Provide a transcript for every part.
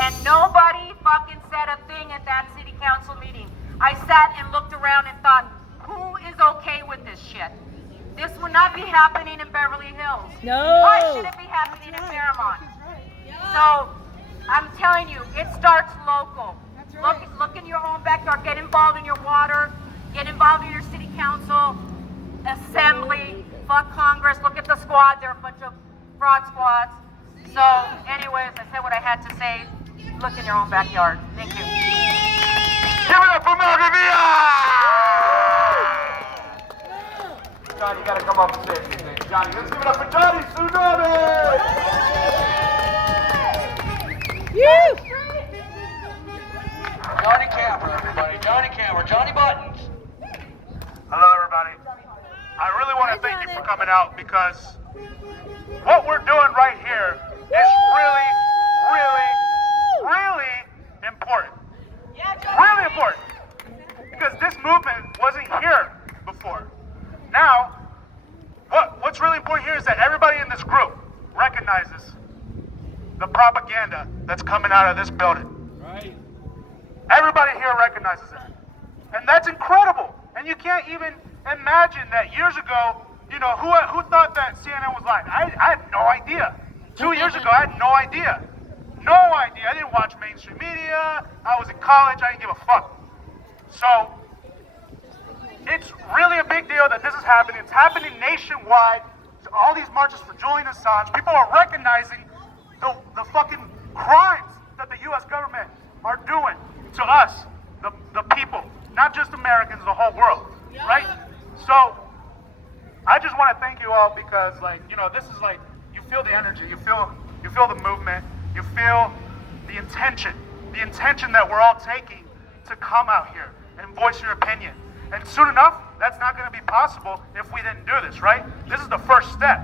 And nobody fucking said a thing at that city council meeting. I sat and looked around and thought, who is okay with this shit? This would not be happening in Beverly Hills. No. Why should it be happening in Fairmont? So, I'm telling you, it starts local. Look in your own backyard. Get involved in your water. Get involved in your city council, assembly. Fuck Congress. Look at the squad. They're a bunch of fraud squads. So, anyways, I said what I had to say. Look in your own backyard. Thank you. Give it up for Margarita! Johnny, you gotta come up and say a few things. Johnny, let's give it up for Johnny Tsunami! Johnny Camper, everybody. Johnny Camper. Johnny Buttons. Hello, everybody. I really want to thank you for coming out because what we're doing right here is really, really, really important. Really important. Because this movement wasn't here before. Now, what's really important here is that everybody in this group recognizes the propaganda that's coming out of this building. Right. Everybody here recognizes it. And that's incredible. And you can't even imagine that years ago, you know, who thought that CNN was lying? I had no idea. 2 years ago, I had no idea. No idea. I didn't watch mainstream media. I was in college. I didn't give a fuck. So, it's really a big deal that this is happening. It's happening nationwide. All these marches for Julian Assange. People are recognizing the fucking crimes that the U.S. government are doing to us, the people, not just Americans, the whole world, right? So, I just want to thank you all because, like, you know, this is like, you feel the energy, you feel the movement, you feel the intention that we're all taking to come out here and voice your opinion. And soon enough, that's not going to be possible if we didn't do this, right? This is the first step.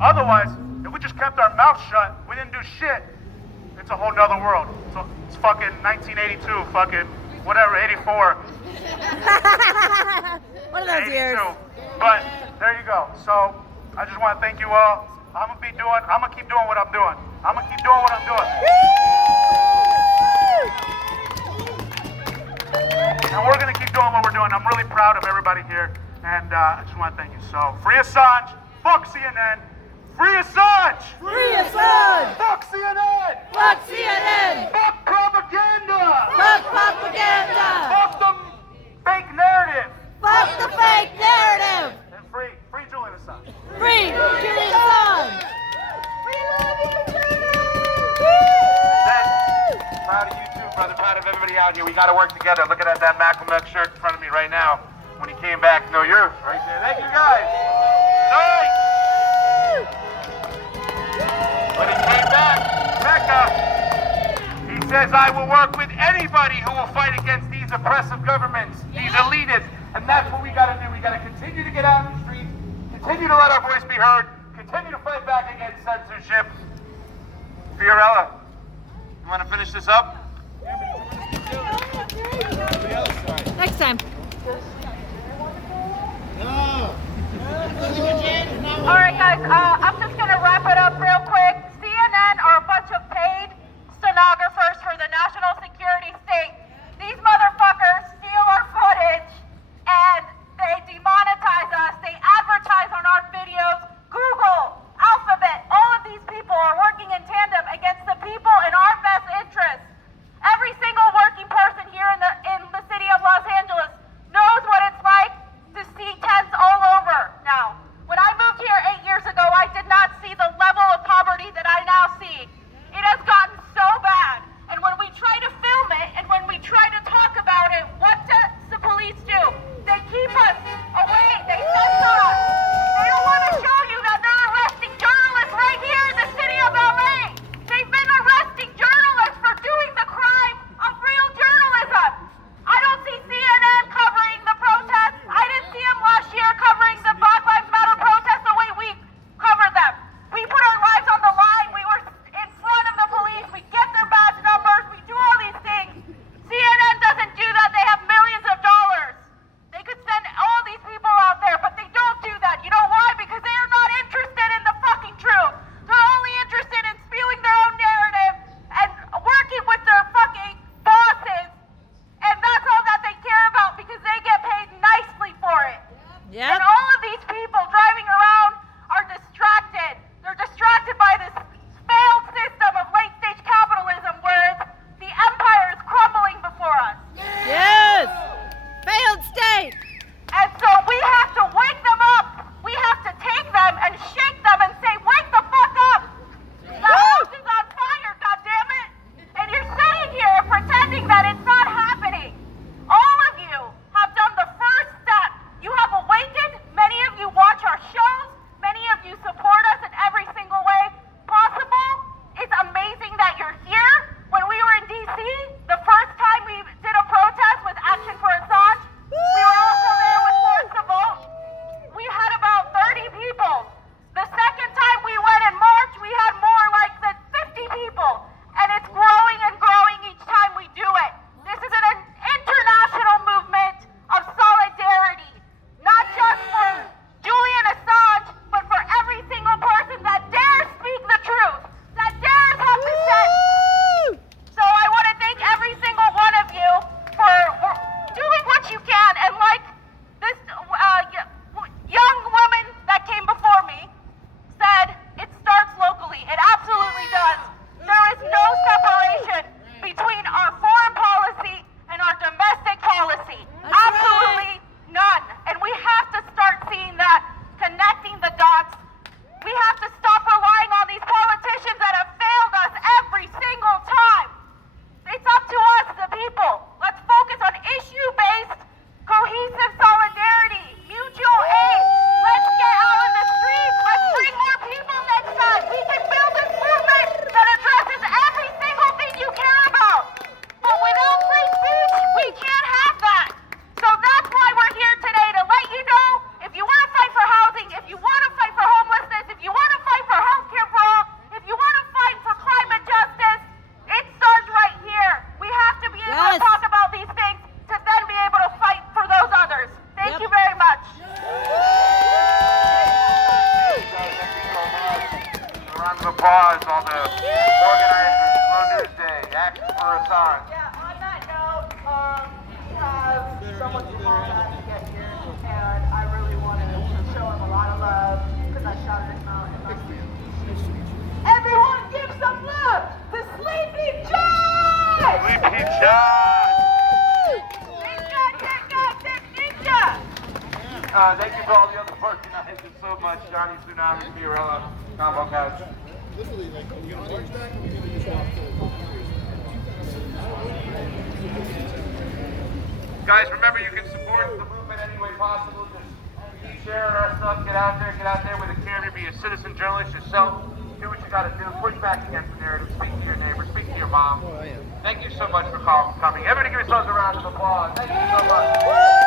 Otherwise, if we just kept our mouth shut, we didn't do shit, it's a whole nother world. So it's fucking 1982, fucking whatever, 84. One of those years. But there you go. So I just want to thank you all. I'm gonna keep doing what I'm doing. I'm gonna keep doing what I'm doing. And we're gonna keep doing what we're doing. I'm really proud of everybody here, and I just want to thank you. So free Assange, fuck CNN. Free Assange! Free Assange! Fuck CNN! Fuck CNN! Fuck propaganda! Fuck propaganda! Fuck the fake narrative! Fuck the fake narrative! And free Julian Assange. Free Julian Assange! Proud of you too, brother. Proud of everybody out here. We got to work together. Look at that Malcolm X shirt in front of me right now. When he came back, no, you're right there. Thank you, guys. Sorry. When he came back, Mecca, he says, I will work with anybody who will fight against these oppressive governments, these elitists. And that's what we got to do. We got to continue to get out in the streets, continue to let our voice be heard, continue to fight back against censorship. Fiorella, you want to finish this up? Next time. All right, guys, I'm just going to wrap it up real quick. CNN are a bunch of paid stenographers for the national security state. These motherfuckers steal our footage and they demonetize us. They advertise on our videos. Google, Alphabet, all of these people are working in tandem against the people in our best interests. Every single working person here in the city of Los Angeles knows what it's like to see tents all over now. When I moved here 8 years ago, I did action for Assange. Yeah, on that note, we have someone who called us to get here, and I really wanted to show him a lot of love because I shouted him out. Everyone give some love to Sleepy John! Sleepy John! Ninja! Thank you for all the other organizers so much. Johnny, Tsunami, Fiorella, Combo Couch. Guys, remember you can support the movement any way possible. Just keep sharing our stuff. Get out there with a camera. Be a citizen journalist yourself. Do what you got to do. Push back against the narrative. Speak to your neighbor. Speak to your mom. Thank you so much for coming. Everybody give yourselves a round of applause. Thank you so much.